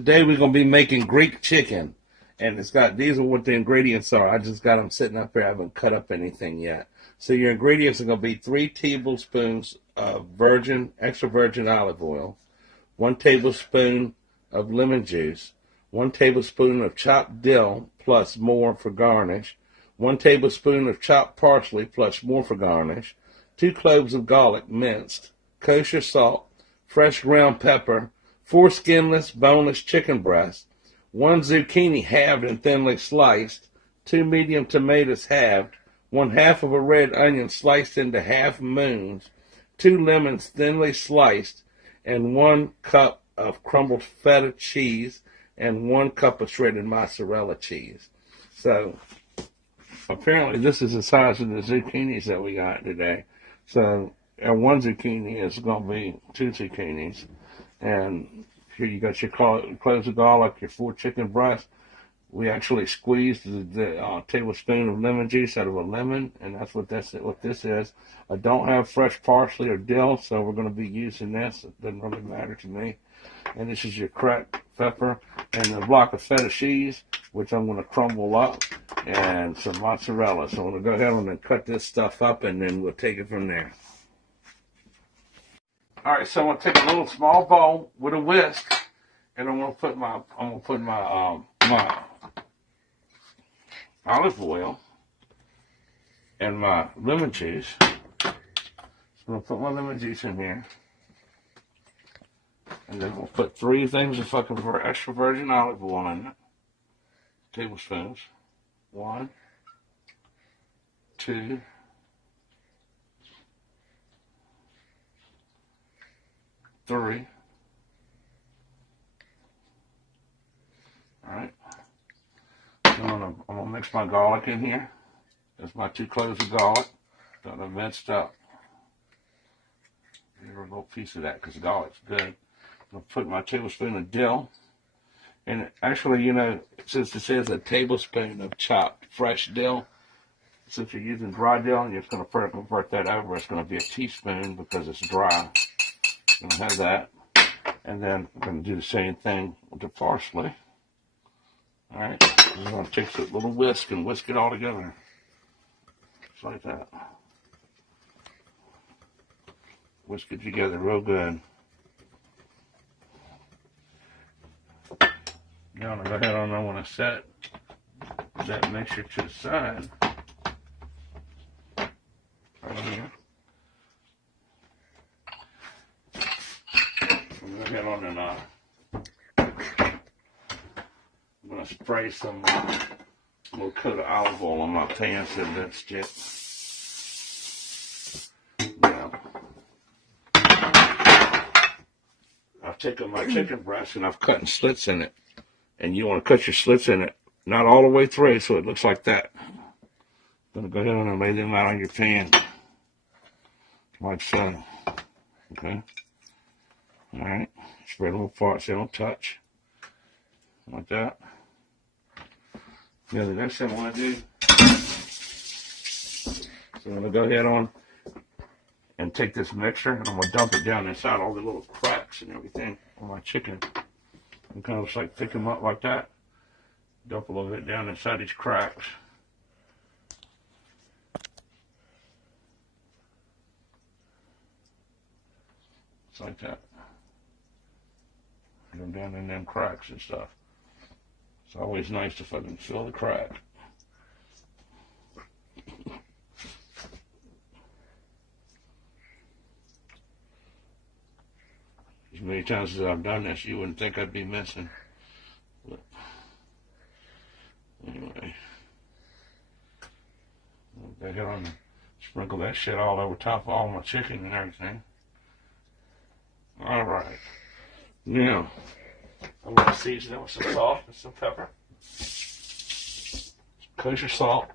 Today we're going to be making Greek chicken. And these are what the ingredients are. I just got them sitting up here. I haven't cut up anything yet. So your ingredients are going to be 3 tablespoons of extra virgin olive oil, 1 tablespoon of lemon juice, 1 tablespoon of chopped dill plus more for garnish, 1 tablespoon of chopped parsley plus more for garnish, 2 cloves of garlic minced, kosher salt, fresh ground pepper, 4 skinless, boneless chicken breasts, 1 zucchini halved and thinly sliced, 2 medium tomatoes halved, 1/2 of a red onion sliced into half moons, 2 lemons thinly sliced, and 1 cup of crumbled feta cheese, and 1 cup of shredded mozzarella cheese. So apparently this is the size of the zucchinis that we got today. So 1 zucchini is going to be 2 zucchinis. And here you got your cloves of garlic, your 4 chicken breasts. We actually squeezed the tablespoon of lemon juice out of a lemon, and that's what this is. I don't have fresh parsley or dill, so we're going to be using this. It doesn't really matter to me. And this is your cracked pepper and a block of feta cheese, which I'm going to crumble up, and some mozzarella. So I'm going to go ahead and cut this stuff up, and then we'll take it from there. All right, so I'm going to take a little small bowl with a whisk, and I'm going to put my olive oil and my lemon juice. So I'm going to put my lemon juice in here. And then we'll put 3 things of extra virgin olive oil in it. Tablespoons. 1, 2, 3. Alright. I'm going to mix my garlic in here. There's my 2 cloves of garlic that I minced up. Give her a little piece of that because the garlic's good. I'm going to put my tablespoon of dill. And actually, since it says a tablespoon of chopped fresh dill, since you're using dry dill and you're going to convert that over, it's going to be a teaspoon because it's dry. I'm going to have that. And then I'm going to do the same thing with the parsley. Alright, I'm going to take a little whisk and whisk it all together. Just like that. Whisk it together real good. Now I'm going to go ahead and I want to set that mixture to the side. Right here. I'm going to go ahead on and I'm going to spray some little coat of olive oil on my pan so that stick. Now, I've taken my chicken breast and I've cut slits in it. And you want to cut your slits in it, not all the way through, so it looks like that. I'm going to go ahead and lay them out on your pan. Like so. Okay. Alright. Spread them apart so they don't touch. Like that. Now the next thing I want to do, so I'm going to go ahead on and take this mixture and I'm going to dump it down inside all the little cracks and everything on my chicken. And kind of just like pick them up like that. Dump a little bit down inside these cracks. Just like that. Put them down in them cracks and stuff. It's always nice if I can fill the crack. As many times as I've done this, you wouldn't think I'd be missing. But anyway, I'll go ahead and sprinkle that shit all over top of all my chicken and everything. All right. Now, I'm going to season it with some salt and some pepper. Kosher salt.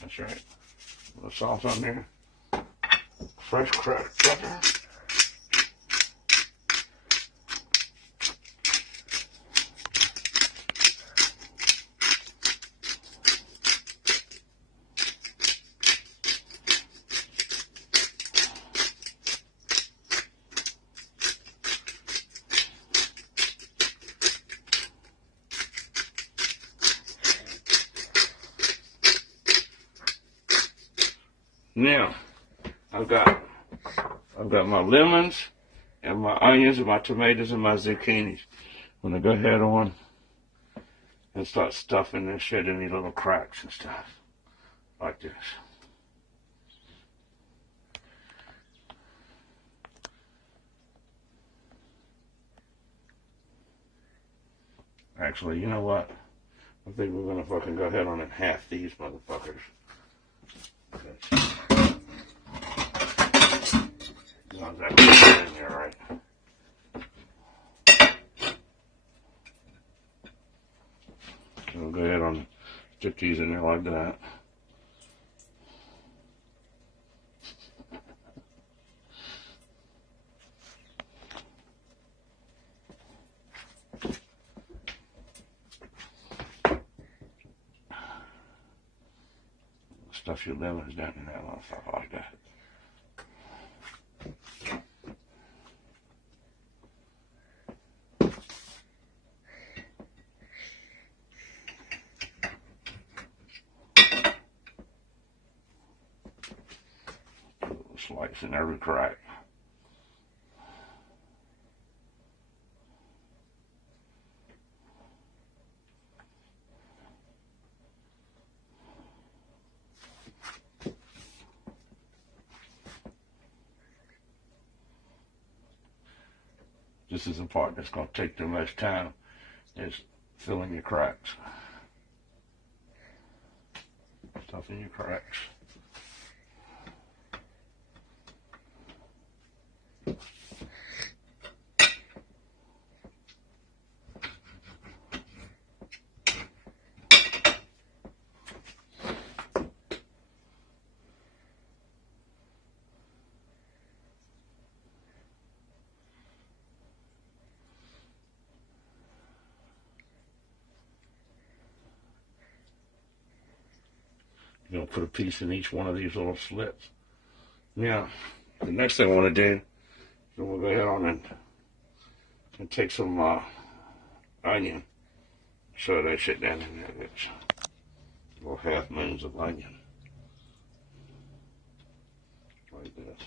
That's right. A little salt on there. Fresh cracked pepper. Now, I've got my lemons and my onions and my tomatoes and my zucchinis. I'm gonna go ahead on and start stuffing this shit in these little cracks and stuff. Like this. Actually, you know what? I think we're gonna fucking go ahead on and half these motherfuckers. Not that much in there, right? So we'll go ahead and stick these in there like that. Stuff your lemons down in that motherfucker like that. Slice in every crack. This is the part that's going to take the most time, is filling your cracks. Stuffing your cracks. You're going to put a piece in each one of these little slits. Now, the next thing I want to do is we'll go ahead on and take some onion. Show that shit down in there. It's little half moons of onion. Like this.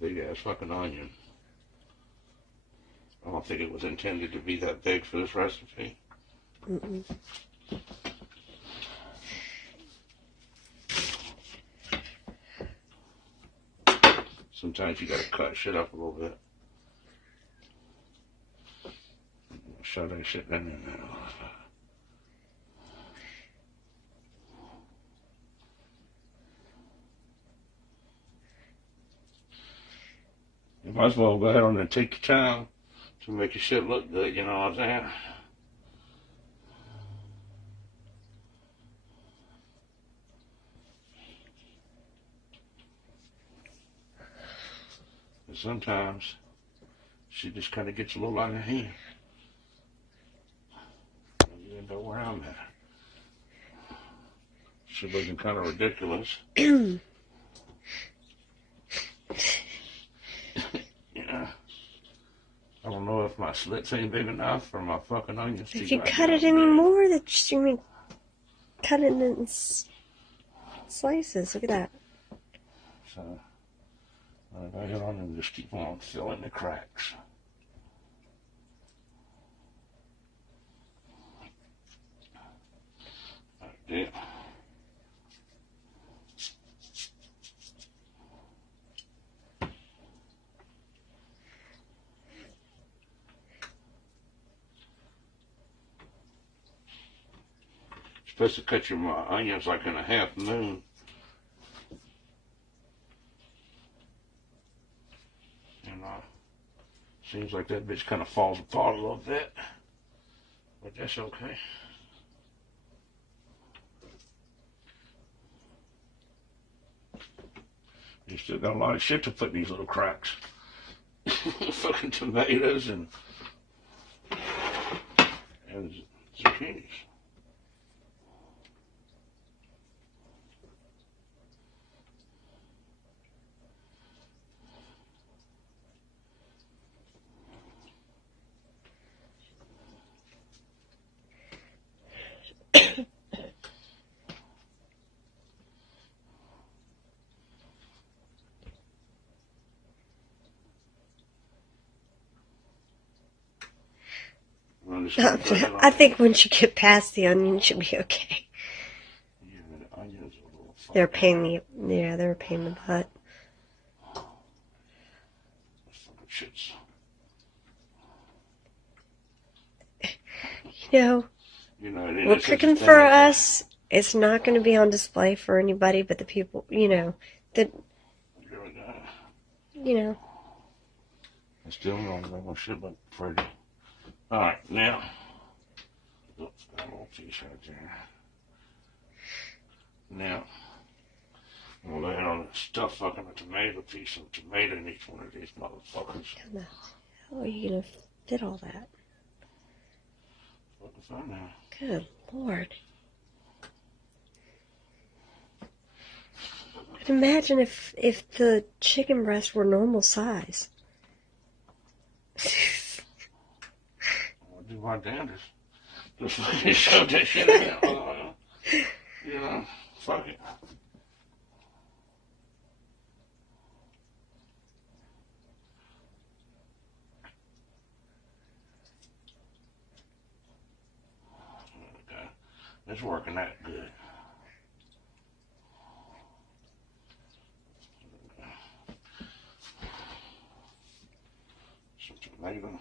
Big ass fucking onion. I don't think it was intended to be that big for this recipe. Mm-mm. Sometimes you gotta cut shit up a little bit. Shove that shit in there. You might as well go ahead on and take your time to make your shit look good, you know what I'm saying? And sometimes she just kind of gets a little out of hand. You know where I'm at. She looking kind of ridiculous. Yeah. I don't know if my slits ain't big enough or my fucking onions. If you cut it any more, that you mean cut it in slices. Look at that. So I'm gonna go ahead on and just keep on filling the cracks. Like that. Supposed to cut your onions like in a half moon. And seems like that bitch kind of falls apart a little bit, but that's okay. You still got a lot of shit to put in these little cracks. Fucking tomatoes and zucchinis. I think once you get past the onions, you'll be okay. Yeah, the onions are a little funky. They're a pain in the butt. Shits. You know, well, cooking for us, it's not going to be on display for anybody but the people, that, I still don't know my shit look pretty. Alright, now, oops, got a little piece right there. Now, we'll lay it on and stuff fucking a tomato piece of tomato in each one of these motherfuckers. How are you going to fit all that? Fucking fun now. Good Lord. I'd imagine if the chicken breasts were normal size. I'll do my damnedest. Just fucking shove that shit out. Fuck it. Okay. It's working that good. Some tomato.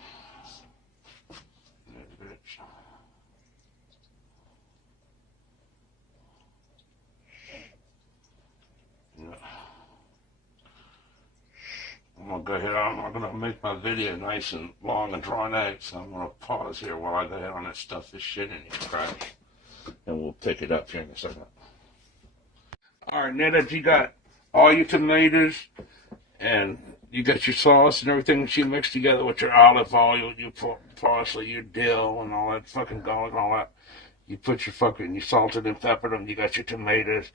I'm going to go ahead on. I'm going to make my video nice and long and drawn out, so I'm going to pause here while I go ahead on and stuff this shit in these cracks. And we'll pick it up here in a second. Alright, now that you got all your tomatoes and you got your sauce and everything that you mixed together with your olive oil, your parsley, your dill, and all that fucking garlic and all that, you put your fucking, you salted and peppered them, you got your tomatoes,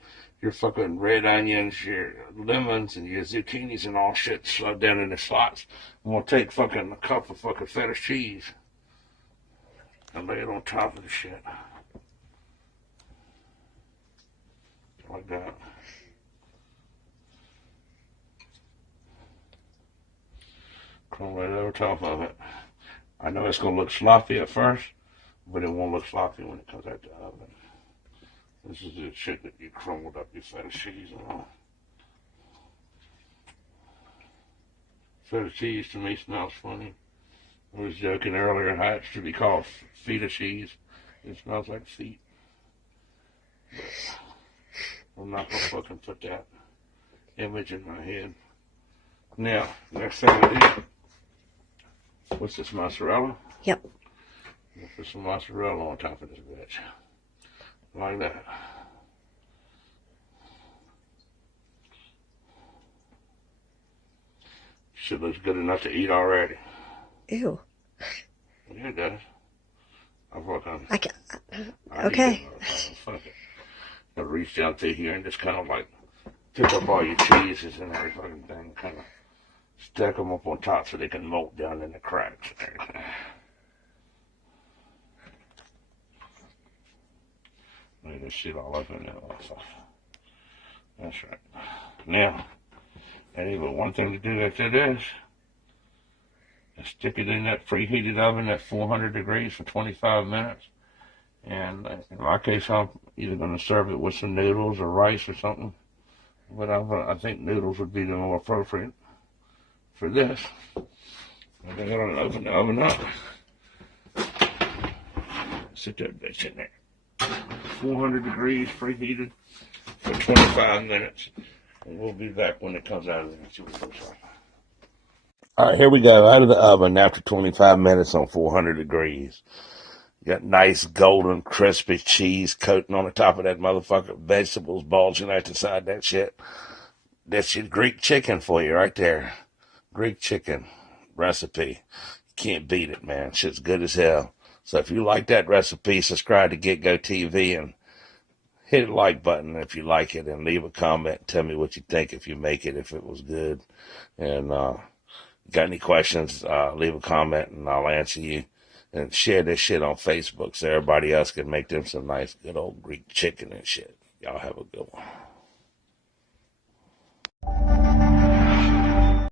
your fucking red onions, your lemons, and your zucchinis and all shit slowed down in the slots. And we'll take fucking a cup of fucking feta cheese and lay it on top of the shit. Like that. Crumble right over top of it. I know it's going to look sloppy at first, but it won't look sloppy when it comes out the oven. This is the shit that you crumbled up your feta cheese and all. Feta cheese to me smells funny. I was joking earlier how it should be called feta cheese. It smells like feet. But I'm not going to fucking put that image in my head. Now, next thing we do, what's this, mozzarella? Yep. We'll put some mozzarella on top of this bitch. Like that. Shit looks good enough to eat already. Ew. Yeah, it does. I've worked on it. Okay. Fuck it. I'll reach down through here and just kind of like pick up all your cheeses and every fucking thing, kind of stack them up on top so they can melt down in the cracks and everything. Look at this shit all up in there. That's right. Now, ain't even one thing to do after this. Just stick it in that preheated oven at 400 degrees for 25 minutes. And in my case, I'm either going to serve it with some noodles or rice or something. But I think noodles would be the more appropriate for this. I'm going to open the oven up. Sit that bitch in there. 400 degrees preheated for 25 minutes. And we'll be back when it comes out of there and see what it looks like. All right, here we go. Out of the oven after 25 minutes on 400 degrees. You got nice golden crispy cheese coating on the top of that motherfucker. Vegetables bulging out the side of that shit. That's your Greek chicken for you right there. Greek chicken recipe. You can't beat it, man. Shit's good as hell. So if you like that recipe, subscribe to Get Go TV and hit the like button if you like it, and leave a comment. Tell me what you think if you make it, if it was good. And got any questions, leave a comment and I'll answer you. And share this shit on Facebook so everybody else can make them some nice good old Greek chicken and shit. Y'all have a good one.